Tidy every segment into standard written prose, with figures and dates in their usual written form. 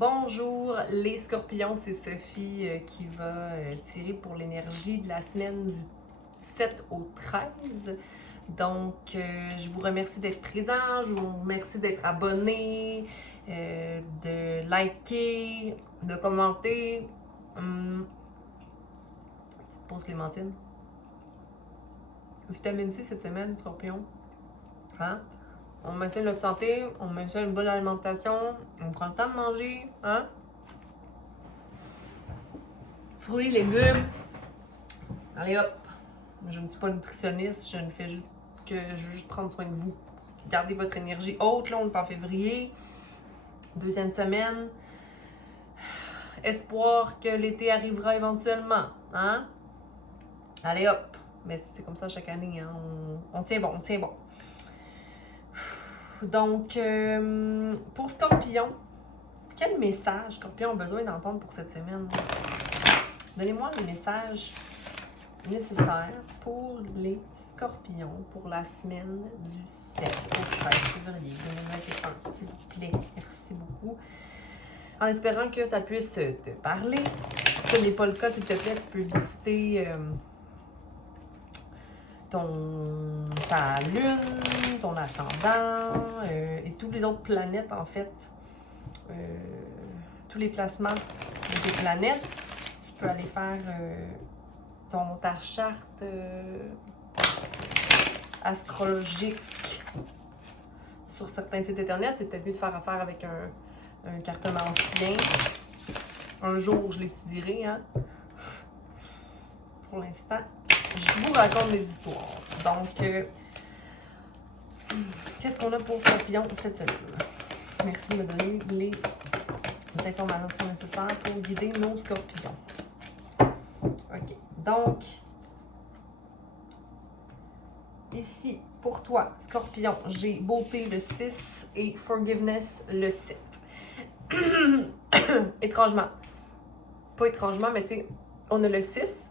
Bonjour les scorpions, c'est Sophie qui va tirer pour l'énergie de la semaine du 7 au 13. Donc, je vous remercie d'être présent, je vous remercie d'être abonné, de liker, de commenter. Petite pause Clémentine. Vitamine C cette semaine, scorpion. Hein? On maintient notre santé, on maintient une bonne alimentation, on prend le temps de manger, hein? Fruits, légumes. Allez hop! Je ne suis pas nutritionniste, je veux juste prendre soin de vous. Gardez votre énergie haute, là, on est en février. Deuxième semaine. Espoir que l'été arrivera éventuellement, hein? Allez hop! Mais c'est comme ça chaque année, hein? On tient bon, on tient bon. Donc, pour Scorpion, quel message Scorpion a besoin d'entendre pour cette semaine? Donnez-moi le message nécessaire pour les Scorpions pour la semaine du 7 au 13 février 2021, s'il vous plaît. Merci beaucoup. En espérant que ça puisse te parler. Si ce n'est pas le cas, s'il te plaît, tu peux visiter ta lune, ton ascendant et toutes les autres planètes, en fait. Tous les placements des planètes. Tu peux aller faire ta charte astrologique sur certains sites internet. C'est peut-être mieux de faire affaire avec un cartomancien. Un jour, je l'étudierai, hein. Pour l'instant, je vous raconte des histoires. Donc, qu'est-ce qu'on a pour Scorpion cette semaine? Merci de me donner les informations nécessaires pour guider nos Scorpions. OK. Donc, ici, pour toi, Scorpion, j'ai beauté le 6 et forgiveness le 7. Étrangement. Pas étrangement, mais tu sais, on a le 6.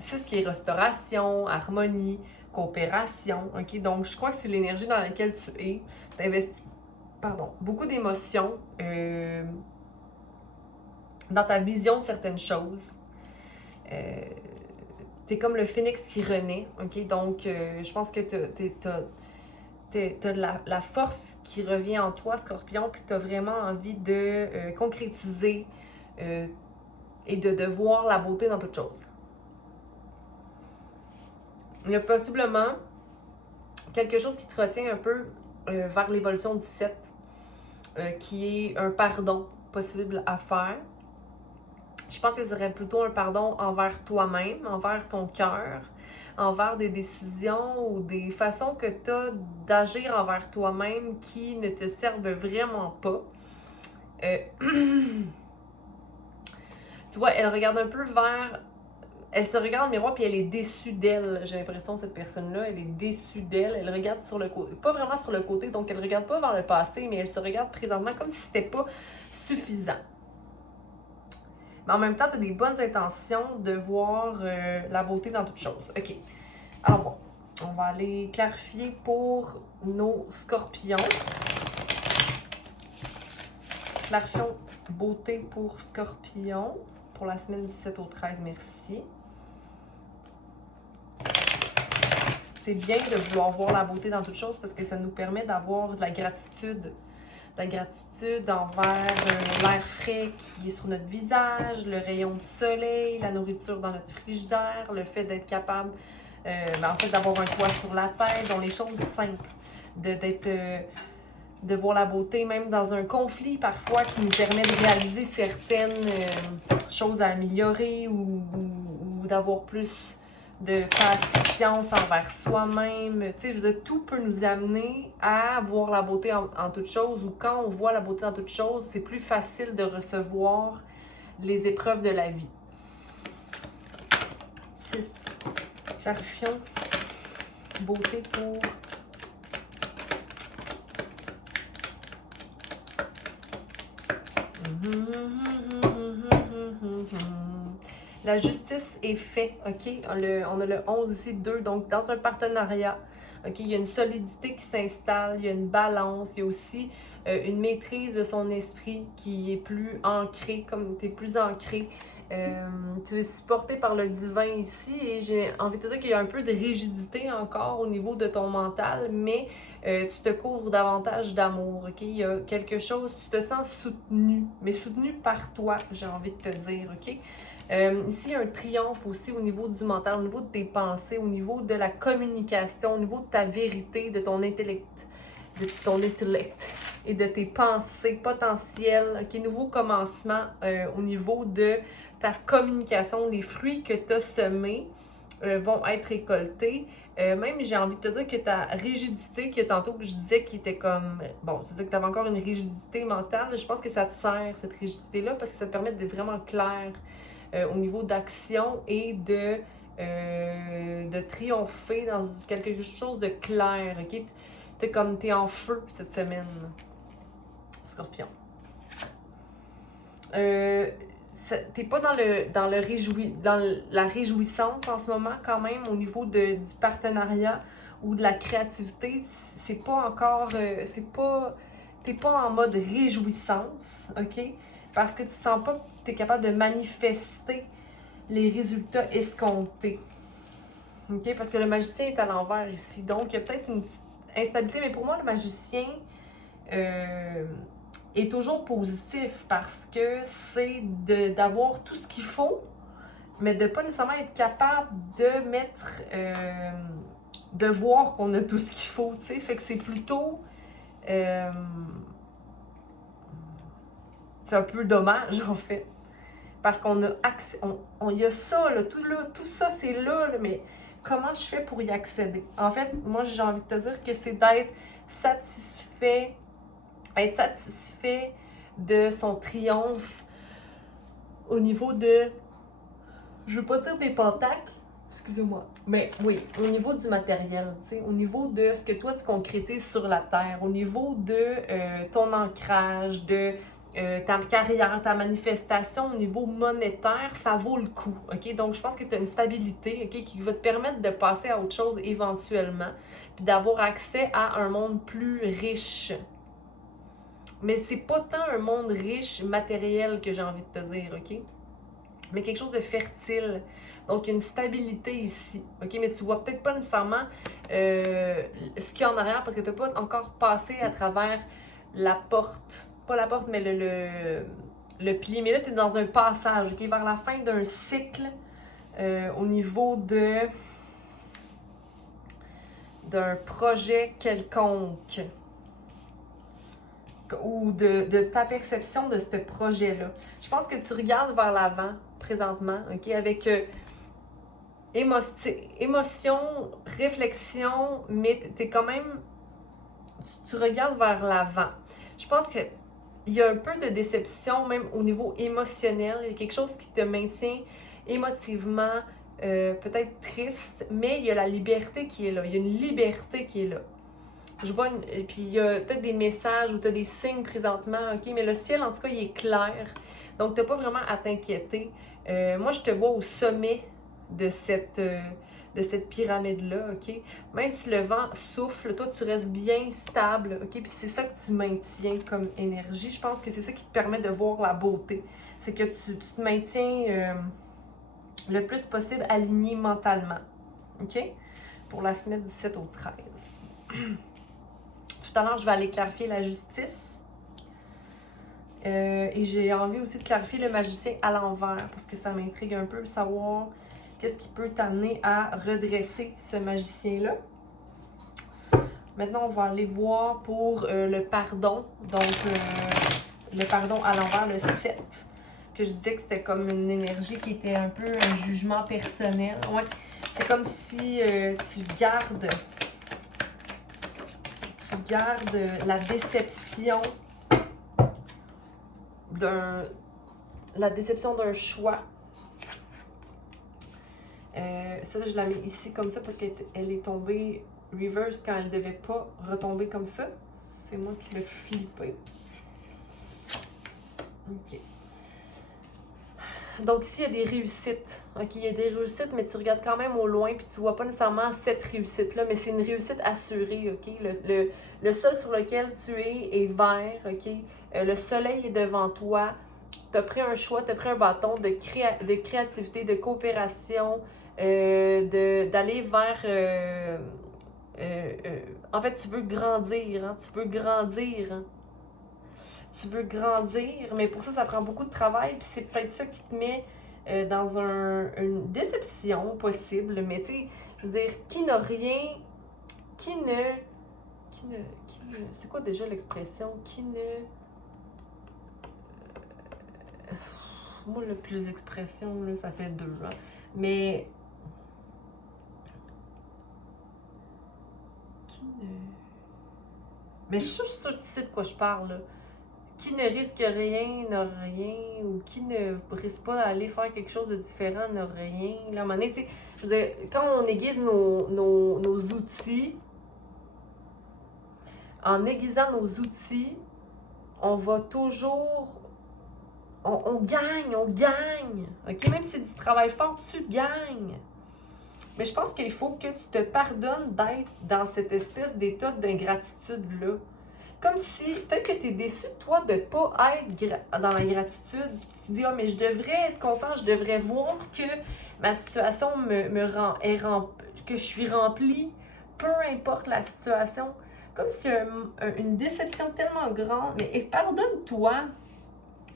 6 qui est restauration, harmonie, coopération. OK? Donc, je crois que c'est l'énergie dans laquelle tu es. Tu investis beaucoup d'émotions dans ta vision de certaines choses. T'es comme le phénix qui renaît, ok? Donc, je pense que t'as la force qui revient en toi, Scorpion, puis t'as vraiment envie de concrétiser et de voir la beauté dans toute chose. Il y a possiblement quelque chose qui te retient un peu vers l'évolution du 7, qui est un pardon possible à faire. Je pense que ce serait plutôt un pardon envers toi-même, envers ton cœur, envers des décisions ou des façons que tu as d'agir envers toi-même qui ne te servent vraiment pas. Tu vois, elle regarde un peu vers... Elle se regarde dans le miroir puis elle est déçue d'elle. J'ai l'impression, cette personne-là, elle est déçue d'elle. Elle regarde sur le côté, pas vraiment sur le côté, donc elle regarde pas vers le passé, mais elle se regarde présentement comme si c'était pas suffisant. Mais en même temps, tu as des bonnes intentions de voir la beauté dans toute chose. OK. Alors bon, on va aller clarifier pour nos Scorpions. Clarifions beauté pour Scorpion pour la semaine du 7 au 13, merci. C'est bien de vouloir voir la beauté dans toute chose parce que ça nous permet d'avoir de la gratitude. La gratitude envers l'air frais qui est sur notre visage, le rayon du soleil, la nourriture dans notre frigidaire, le fait d'être capable en fait d'avoir un toit sur la tête, donc les choses simples, de voir la beauté même dans un conflit parfois qui nous permet de réaliser certaines choses à améliorer ou d'avoir plus de patience envers soi-même. Tu sais, je veux dire, tout peut nous amener à voir la beauté en toute chose, ou quand on voit la beauté en toute chose, c'est plus facile de recevoir les épreuves de la vie. 6. Clarifions. Beauté pour... La justice est faite, OK? On a le 11 ici, 2. Donc, dans un partenariat, OK? Il y a une solidité qui s'installe, il y a une balance, il y a aussi une maîtrise de son esprit qui est plus ancrée, comme tu es plus ancré. Tu es supporté par le divin ici et j'ai envie de te dire qu'il y a un peu de rigidité encore au niveau de ton mental, mais tu te couvres davantage d'amour, ok? Il y a quelque chose, tu te sens soutenu, mais soutenu par toi, j'ai envie de te dire, ok? Ici, il y a un triomphe aussi au niveau du mental, au niveau de tes pensées, au niveau de la communication, au niveau de ta vérité, de ton intellect et de tes pensées potentielles, ok? Nouveau commencement au niveau de ta communication, les fruits que tu as semés vont être récoltés. Même, j'ai envie de te dire que ta rigidité, que tantôt que je disais qui était comme... Bon, c'est ça que tu avais encore une rigidité mentale. Je pense que ça te sert, cette rigidité-là, parce que ça te permet d'être vraiment clair au niveau d'action et de triompher dans quelque chose de clair, ok? T'es en feu cette semaine, Scorpion. T'es pas dans la réjouissance en ce moment quand même au niveau du partenariat ou de la créativité. C'est pas encore, t'es pas en mode réjouissance, ok? Parce que tu sens pas que t'es capable de manifester les résultats escomptés, ok? Parce que le magicien est à l'envers ici, donc il y a peut-être une petite instabilité, mais pour moi le magicien est toujours positif parce que c'est d'avoir tout ce qu'il faut, mais de pas nécessairement être capable de mettre, de voir qu'on a tout ce qu'il faut, tu sais. Fait que c'est plutôt, c'est un peu dommage en fait, parce qu'on a accès, y a ça, là, tout ça c'est là, mais comment je fais pour y accéder? En fait, moi j'ai envie de te dire que c'est d'être satisfait de son triomphe au niveau de, je veux pas dire des pentacles, excusez-moi, mais oui, au niveau du matériel, tu sais, au niveau de ce que toi tu concrétises sur la terre, au niveau de ton ancrage, de ta carrière, ta manifestation au niveau monétaire, ça vaut le coup, ok? Donc, je pense que tu as une stabilité, ok, qui va te permettre de passer à autre chose éventuellement, puis d'avoir accès à un monde plus riche. Mais c'est pas tant un monde riche matériel que j'ai envie de te dire, ok? Mais quelque chose de fertile. Donc, une stabilité ici, ok? Mais tu vois peut-être pas nécessairement ce qu'il y a en arrière parce que tu n'as pas encore passé à travers la porte. Pas la porte, mais le pilier. Mais là, tu es dans un passage, ok? Vers la fin d'un cycle au niveau d'un projet quelconque ou de ta perception de ce projet-là. Je pense que tu regardes vers l'avant présentement, ok, avec émotion, réflexion, mais t'es quand même, tu regardes vers l'avant. Je pense que il y a un peu de déception même au niveau émotionnel. Il y a quelque chose qui te maintient émotivement peut-être triste, mais il y a la liberté qui est là. Il y a une liberté qui est là. Je vois puis il y a peut-être des messages ou tu as des signes présentement, ok, mais le ciel en tout cas il est clair, donc tu n'as pas vraiment à t'inquiéter. Moi je te vois au sommet de cette pyramide-là, ok? Même si le vent souffle, toi tu restes bien stable, ok? Puis c'est ça que tu maintiens comme énergie. Je pense que c'est ça qui te permet de voir la beauté. C'est que tu te maintiens le plus possible aligné mentalement, ok? Pour la semaine du 7 au 13. Tout à l'heure, je vais aller clarifier la justice. Et j'ai envie aussi de clarifier le magicien à l'envers parce que ça m'intrigue un peu de savoir qu'est-ce qui peut t'amener à redresser ce magicien-là. Maintenant, on va aller voir pour le pardon. Donc, le pardon à l'envers, le 7. Que je disais que c'était comme une énergie qui était un peu un jugement personnel. Ouais. C'est comme si tu gardes la déception d'un choix. Ça, je la mets ici comme ça parce qu'elle est tombée reverse quand elle ne devait pas retomber comme ça. C'est moi qui l'ai flippé. Ok. Donc ici, il y a des réussites. OK, il y a des réussites, mais tu regardes quand même au loin, puis tu vois pas nécessairement cette réussite-là, mais c'est une réussite assurée, OK? Le sol sur lequel tu es vert, OK? Le soleil est devant toi. Tu as pris un choix, tu as pris un bâton de créativité, de coopération, d'aller vers... en fait, tu veux grandir, hein? Tu veux grandir, hein? Tu veux grandir, mais pour ça, ça prend beaucoup de travail, puis c'est peut-être ça qui te met dans une déception possible, mais tu sais, je veux dire, qui n'a rien, qui ne, c'est quoi déjà l'expression? Qui ne, moi, le plus d'expressions, là, ça fait deux, hein, mais, qui ne, mais je suis sûre que tu sais de quoi je parle, là. Qui ne risque rien n'a rien, ou qui ne risque pas d'aller faire quelque chose de différent n'a rien. Là, à un moment donné, tu sais, je veux dire, quand on aiguise nos outils, en aiguisant nos outils, on va toujours... On gagne, on gagne. OK? Même si c'est du travail fort, tu gagnes. Mais je pense qu'il faut que tu te pardonnes d'être dans cette espèce d'état d'ingratitude-là. Comme si, peut-être que tu es déçu de toi de ne pas être dans la gratitude. Tu te dis, ah, mais je devrais être content, je devrais voir que ma situation que je suis remplie, peu importe la situation. Comme si une déception tellement grande. Mais pardonne-toi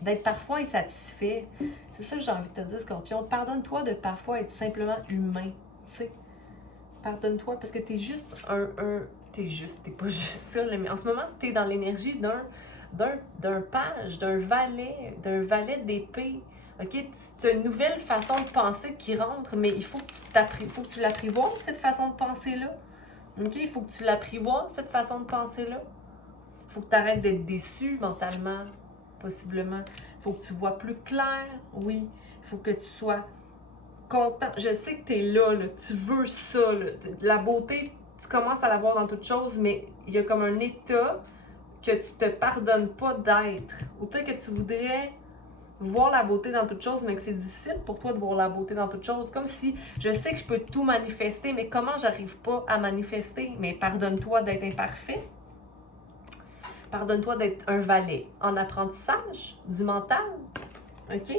d'être parfois insatisfait. C'est ça que j'ai envie de te dire, Scorpion. Pardonne-toi de parfois être simplement humain. Tu sais, pardonne-toi parce que t'es juste t'es pas juste ça, là, mais en ce moment, t'es dans l'énergie d'un page, d'un valet d'épée. OK? C'est une nouvelle façon de penser qui rentre, mais il faut que tu l'apprivoises, cette façon de penser-là. OK? Il faut que tu l'apprivoises, cette façon de penser-là. Il faut que tu arrêtes d'être déçu mentalement, possiblement. Il faut que tu vois plus clair, oui. Il faut que tu sois content. Je sais que tu es là, tu veux ça. Là. La beauté, tu commences à la voir dans toute chose, mais il y a comme un état que tu te pardonnes pas d'être. Ou peut-être que tu voudrais voir la beauté dans toute chose, mais que c'est difficile pour toi de voir la beauté dans toute chose. Comme si je sais que je peux tout manifester, mais comment j'arrive pas à manifester? Mais pardonne-toi d'être imparfait. Pardonne-toi d'être un valet en apprentissage du mental. OK?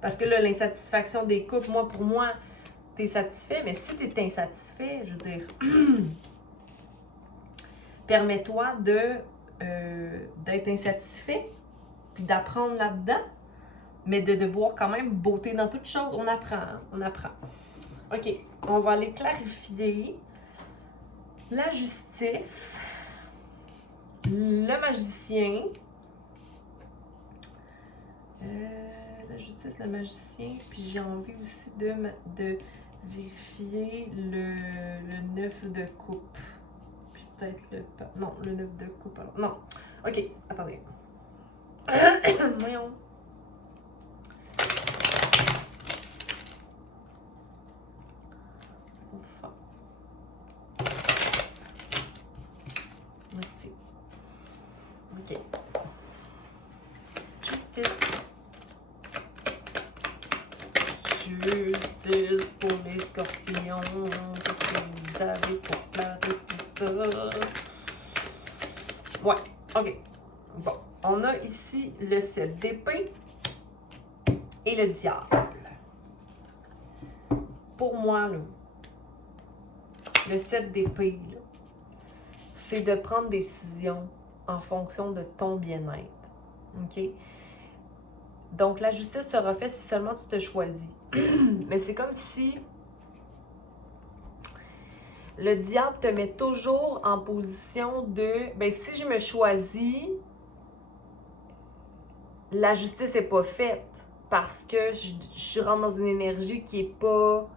Parce que là, l'insatisfaction des couples, pour moi, t'es satisfait, mais si t'es insatisfait, je veux dire, permets-toi d'être insatisfait, puis d'apprendre là-dedans, mais de voir quand même beauté dans toute chose. On apprend, hein? On apprend. OK, on va aller clarifier la justice, le magicien, la justice, le magicien, puis j'ai envie aussi de vérifier le 9 de coupe. Puis peut-être non, le 9 de coupe, alors. Non. OK, attendez. Voyons. Enfin. Merci. OK. Justice. Justice pour les scorpions. Qu'est-ce que vous avez pour parler tout ça? Ouais, OK. Bon, on a ici le 7 d'épée et le diable. Pour moi, là, le 7 d'épée, c'est de prendre des décisions en fonction de ton bien-être. OK? Donc, la justice sera faite si seulement tu te choisis. Mais c'est comme si le diable te met toujours en position de, ben si je me choisis, la justice n'est pas faite parce que je rentre dans une énergie qui n'est pas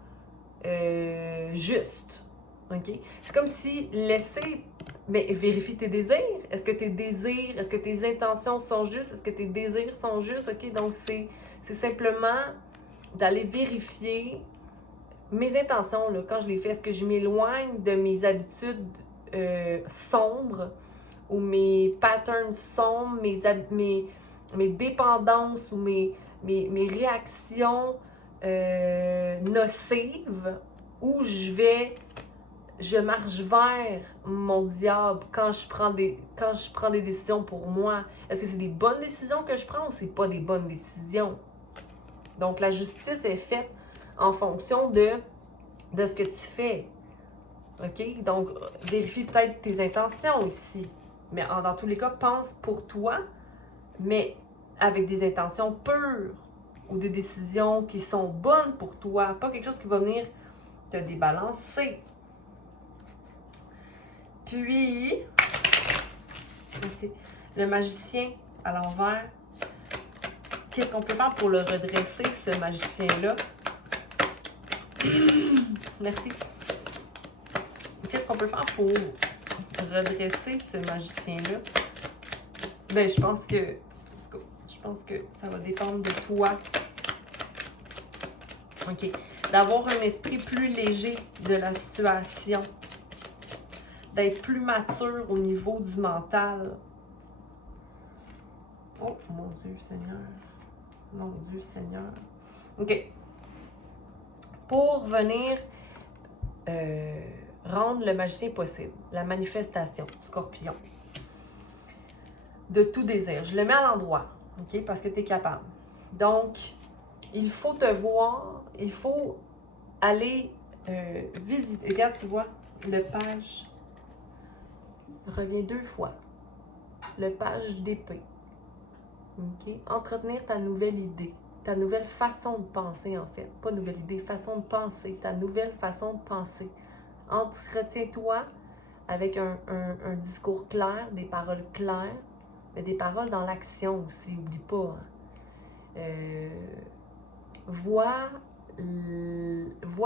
juste. OK? C'est comme si laisser, mais vérifie tes désirs. Est-ce que tes désirs, est-ce que tes intentions sont justes? Est-ce que tes désirs sont justes? OK? Donc, c'est simplement d'aller vérifier mes intentions, là, quand je les fais. Est-ce que je m'éloigne de mes habitudes sombres ou mes patterns sombres, dépendances ou mes réactions nocives, où je marche vers mon diable quand je prends des décisions pour moi. Est-ce que c'est des bonnes décisions que je prends ou c'est pas des bonnes décisions? Donc, la justice est faite en fonction de ce que tu fais. OK? Donc, vérifie peut-être tes intentions ici. Mais dans tous les cas, pense pour toi, mais avec des intentions pures ou des décisions qui sont bonnes pour toi. Pas quelque chose qui va venir te débalancer. Puis, merci, le magicien à l'envers. Qu'est-ce qu'on peut faire pour le redresser, ce magicien-là? Merci. Qu'est-ce qu'on peut faire pour redresser ce magicien-là? Ben, je pense que ça va dépendre de toi. OK. D'avoir un esprit plus léger de la situation. D'être plus mature au niveau du mental. Oh, mon Dieu Seigneur. Mon Dieu Seigneur. OK. Pour venir rendre le magicien possible, la manifestation, Scorpion, de tout désir. Je le mets à l'endroit, OK, parce que tu es capable. Donc, il faut te voir, il faut aller visiter. Regarde, tu vois, le page revient 2 fois. Le page d'épée. OK? Entretenir ta nouvelle idée, ta nouvelle façon de penser, en fait. Pas nouvelle idée, façon de penser, ta nouvelle façon de penser. Entretiens-toi avec un discours clair, des paroles claires, mais des paroles dans l'action aussi, n'oublie pas. Vois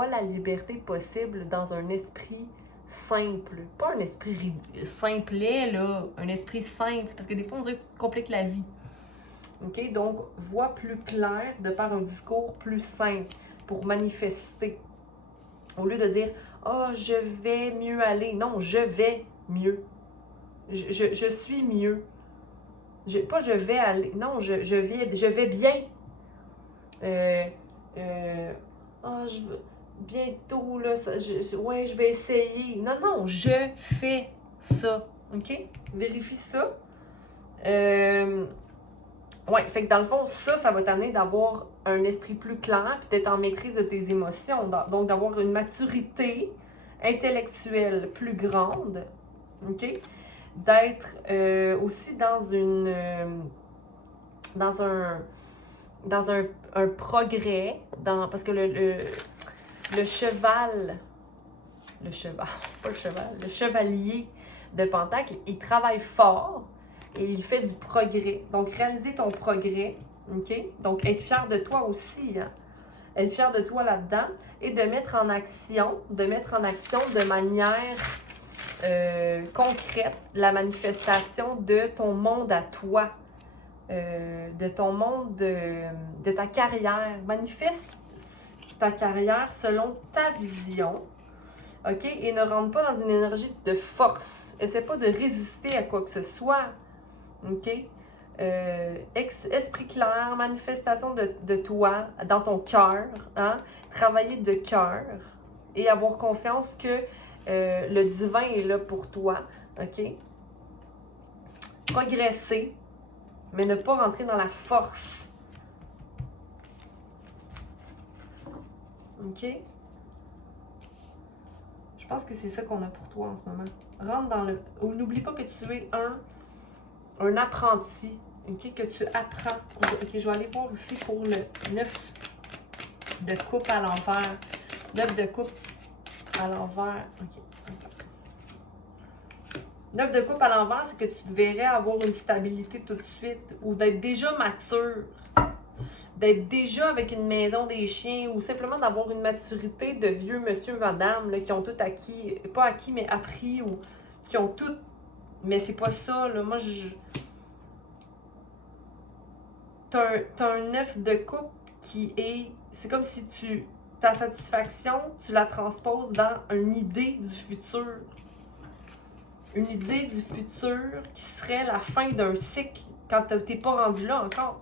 la liberté possible dans un esprit simple. Pas un esprit simplet, là, un esprit simple, parce que des fois, on dirait que tu compliques la vie. OK? Donc, vois plus clair de par un discours plus simple pour manifester. Au lieu de dire « Ah, oh, je vais mieux aller ». Non, je vais mieux. Je suis mieux. Pas je vais aller. Non, je vais bien. Bientôt, là, je vais essayer. Non, je fais ça. OK? Vérifie ça. Ouais, fait que dans le fond, ça va t'amener d'avoir un esprit plus clair puis d'être en maîtrise de tes émotions. Donc, d'avoir une maturité intellectuelle plus grande, OK? D'être aussi dans un progrès, parce que le chevalier de Pentacle, il travaille fort et il fait du progrès. Donc, réaliser ton progrès, OK? Donc, être fier de toi aussi, hein? Être fier de toi là-dedans et de mettre en action de manière concrète la manifestation de ton monde à toi, de ton monde, de ta carrière. Manifeste ta carrière selon ta vision, OK? Et ne rentre pas dans une énergie de force. Essaie pas de résister à quoi que ce soit, OK? Esprit clair, manifestation de toi dans ton cœur, hein? Travailler de cœur et avoir confiance que le divin est là pour toi, OK? Progresser, mais ne pas rentrer dans la force. OK? Je pense que c'est ça qu'on a pour toi en ce moment. Rentre dans le... N'oublie pas que tu es un apprenti, OK? Que tu apprends. OK, je vais aller voir ici pour le 9 de coupe à l'envers. 9 de coupe à l'envers. OK. 9 de coupe à l'envers, c'est que tu devrais avoir une stabilité tout de suite ou d'être déjà mature. D'être déjà avec une maison des chiens ou simplement d'avoir une maturité de vieux monsieur, madame là, qui ont tout acquis, pas acquis, mais appris ou qui ont tout. Mais c'est pas ça, là. Moi, t'as un 9 de coupe qui est. C'est comme si ta satisfaction, tu la transposes dans une idée du futur. Une idée du futur qui serait la fin d'un cycle quand t'es pas rendu là encore.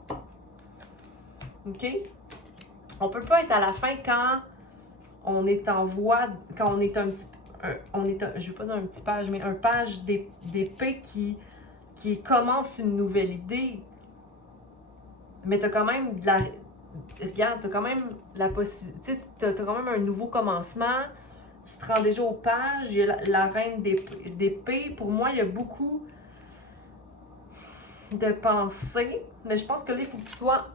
OK? On peut pas être à la fin quand on est en voie, quand on est un petit... je veux pas dire un petit page, mais un page d'épée qui commence une nouvelle idée. Mais t'as quand même de la... Regarde, t'as quand même la possibilité... T'as quand même un nouveau commencement. Tu te rends déjà aux pages. Il y a la reine d'épée. Pour moi, il y a beaucoup de pensées. Mais je pense que là, il faut que tu sois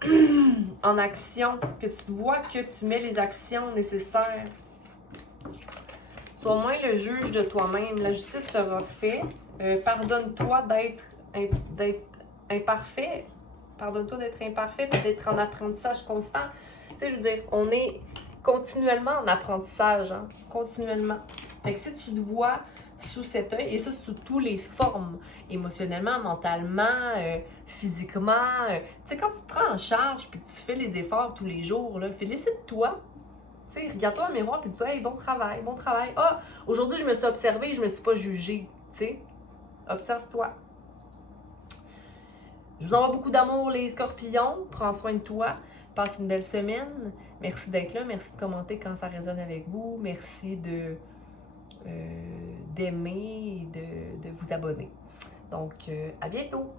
en action. Que tu vois que tu mets les actions nécessaires. Sois moins le juge de toi-même. La justice sera faite. Pardonne-toi d'être imparfait. Pardonne-toi d'être imparfait et d'être en apprentissage constant. Tu sais, je veux dire, on est continuellement en apprentissage, hein? Continuellement. Fait que si tu te vois sous cet œil, et ça sous toutes les formes, émotionnellement, mentalement, physiquement, tu sais, quand tu te prends en charge puis que tu fais les efforts tous les jours, là, félicite-toi. Tu sais, regarde-toi au miroir puis dis-toi, hey, bon travail, bon travail. Ah, aujourd'hui, je me suis observée et je me suis pas jugée. Tu sais, observe-toi. Je vous envoie beaucoup d'amour, les scorpions. Prends soin de toi. Passe une belle semaine. Merci d'être là. Merci de commenter quand ça résonne avec vous. Merci d'aimer et de vous abonner. Donc, à bientôt!